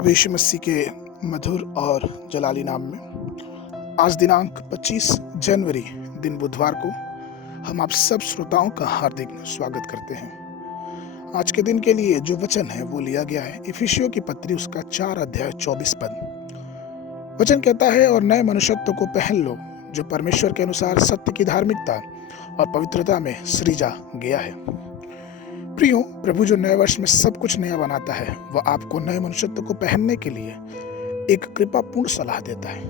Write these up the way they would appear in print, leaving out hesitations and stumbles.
प्रभु यीशु मसीह के मधुर और जलाली नाम में आज दिनांक 25 जनवरी दिन बुधवार को हम आप सब श्रोताओं का हार्दिक स्वागत करते हैं। आज के दिन के लिए जो वचन है वो लिया गया है इफिसियों की पत्री उसका 4 अध्याय 24 पद। वचन कहता है, और नए मनुष्यत्व को पहन लो जो परमेश्वर के अनुसार सत्य की धार्मिकता और पवित्रता में सृजा गया है। प्रियो, प्रभु जो नए वर्ष में सब कुछ नया बनाता है वह आपको नए मनुष्यत्व को पहनने के लिए एक कृपापूर्ण सलाह देता है।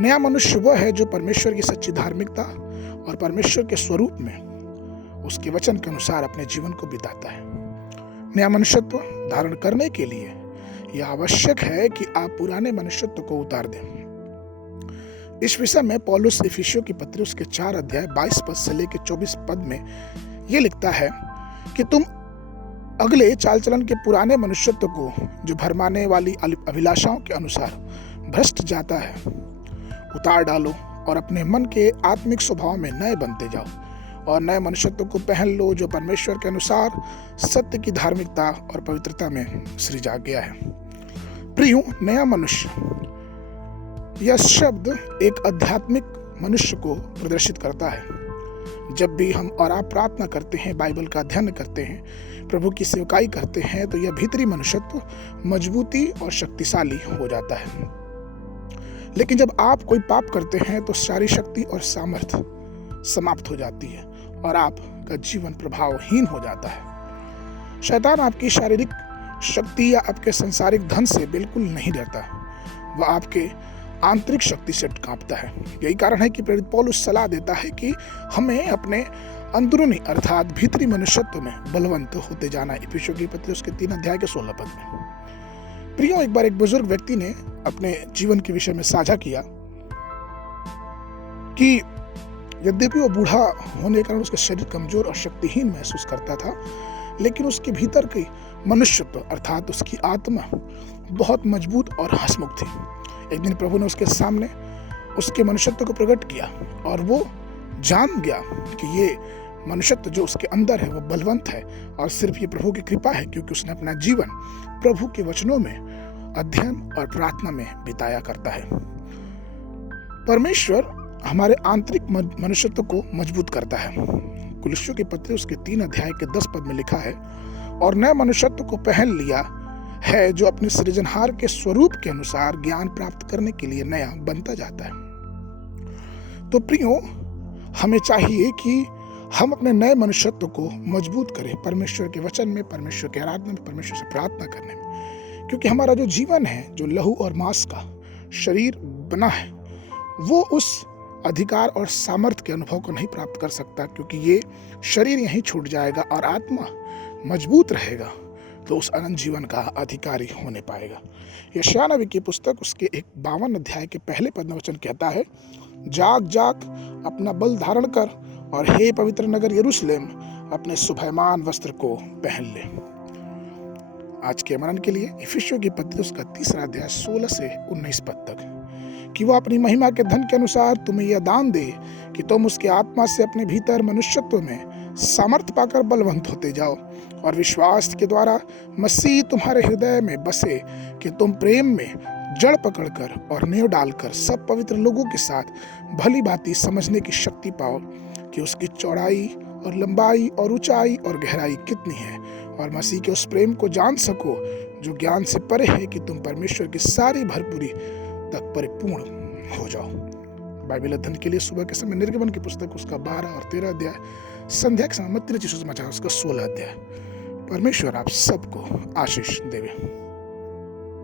नया मनुष्य वह है जो परमेश्वर की सच्ची धार्मिकता और परमेश्वर के स्वरूप में उसके वचन के अनुसार अपने जीवन को बिताता है। नया मनुष्यत्व धारण करने के लिए यह आवश्यक है कि आप पुराने मनुष्यत्व को उतार दें। इस विषय में पौलुस इफिसियों की पत्री उसके 4 अध्याय 22 पद से लेकर 24 पद में यह लिखता है कि तुम अगले चाल चलन के पुराने मनुष्यत्व को जो भरमाने वाली अभिलाषाओं के अनुसार भ्रष्ट जाता है उतार डालो और अपने मन के आत्मिक स्वभाव में नए बनते जाओ और नए मनुष्यत्व को पहन लो जो परमेश्वर के अनुसार सत्य की धार्मिकता और पवित्रता में सृजा गया है। प्रियो, नया मनुष्य यह शब्द एक आध्यात्मिक मनुष्य को प्रदर्शित करता है। जब भी हम और आप प्रार्थना करते हैं, बाइबल का अध्ययन करते हैं, प्रभु की सेवकाई करते हैं, तो यह भीतरी मनुष्यत्व मजबूती और शक्तिशाली हो जाता है। लेकिन जब आप कोई पाप करते हैं तो सारी शक्ति और सामर्थ्य समाप्त हो जाती है और आपका जीवन प्रभावहीन हो जाता है। शैतान आपकी शारीरिक शक्ति या आपके सांसारिक धन से बिल्कुल नहीं डरता, वह आपके आंतरिक शक्ति से कांपता है। यही कारण है कि प्रेरित पौलुस सलाह देता है कि हमें अपने अंदरूनी अर्थात भीतरी मनुष्यत्व में बलवंत होते जाना है। इफिसियों की पत्री उसके 3 अध्याय के 16 पद में। प्रियो, एक बार एक बुजुर्ग व्यक्ति ने अपने जीवन के विषय में साझा किया कि यद्यपि वो बूढ़ा होने के कारण उसका शरीर कमजोर और शक्तिहीन महसूस करता था, लेकिन उसके भीतर की मनुष्यत्व अर्थात उसकी आत्मा बहुत मजबूत और हंसमुख थी। एक दिन प्रभु ने उसके सामने उसके मनुष्यत्व को प्रकट किया और वो जान गया कि ये मनुष्यत्व जो उसके अंदर है वो बलवंत है और सिर्फ ये प्रभु की कृपा है, क्योंकि उसने अपना जीवन प्रभु के वचनों में अध्ययन और प्रार्थना में बिताया करता है। परमेश्वर हमारे आंतरिक मनुष्यत्व को मजबूत करता है। कुलुस्सियों की पत्री उसके 3 अध्याय के 10 पद में लिखा है, और नए मनुष्यत्व को पहन लिया है जो अपने सृजनहार के स्वरूप के अनुसार ज्ञान प्राप्त करने के लिए नया बनता जाता है। तो प्रियो, हमें चाहिए कि हम अपने नए मनुष्यत्व को मजबूत करें परमेश्वर के वचन में, परमेश्वर के आराधना में, परमेश्वर से प्रार्थना करने में, क्योंकि हमारा जो जीवन है, जो लहू और मांस का शरीर बना है, वो उस अधिकार और सामर्थ्य के अनुभव को नहीं प्राप्त कर सकता, क्योंकि ये शरीर यहीं छूट जाएगा और आत्मा मजबूत रहेगा तो उस अनंत जीवन का अधिकारी होने पाएगा। यशायाह नबी की पुस्तक उसके 52 अध्याय के पहले पद में वचन कहता है, जाग जाग अपना बल धारण कर और हे पवित्र नगर यरूशलेम अपने सुभयमान वस्त्र को पहन ले। आज के मनन के लिए इफिसियों की पत्री उसका 3 अध्याय 16 से 19 पद तक, कि वह अपनी महिमा के धन के अनुसार तुम्हें यह दान दे कि तुम उसके आत्मा से अपने भीतर मनुष्यत्व में सामर्थ्य पाकर बलवंत होते जाओ और विश्वास के द्वारा मसीह तुम्हारे हृदय में बसे कि तुम प्रेम में जड़ पकड़कर और नींव डालकर सब पवित्र लोगों के साथ भली भांति समझने की शक्ति पाओ कि उसकी चौड़ाई और लंबाई और ऊंचाई और गहराई कितनी है, और मसीह के उस प्रेम को जान सको जो ज्ञान से परे है, कि तुम परमेश्वर की सारी भरपूरी तक परिपूर्ण हो जाओ। बाइबल अध्ययन के लिए सुबह के समय निर्गमन की पुस्तक उसका 12 और 13 अध्याय, संध्या के समय मत्ती रचित सुसमाचार उसका 16 अध्याय। परमेश्वर आप सबको आशीष देवे।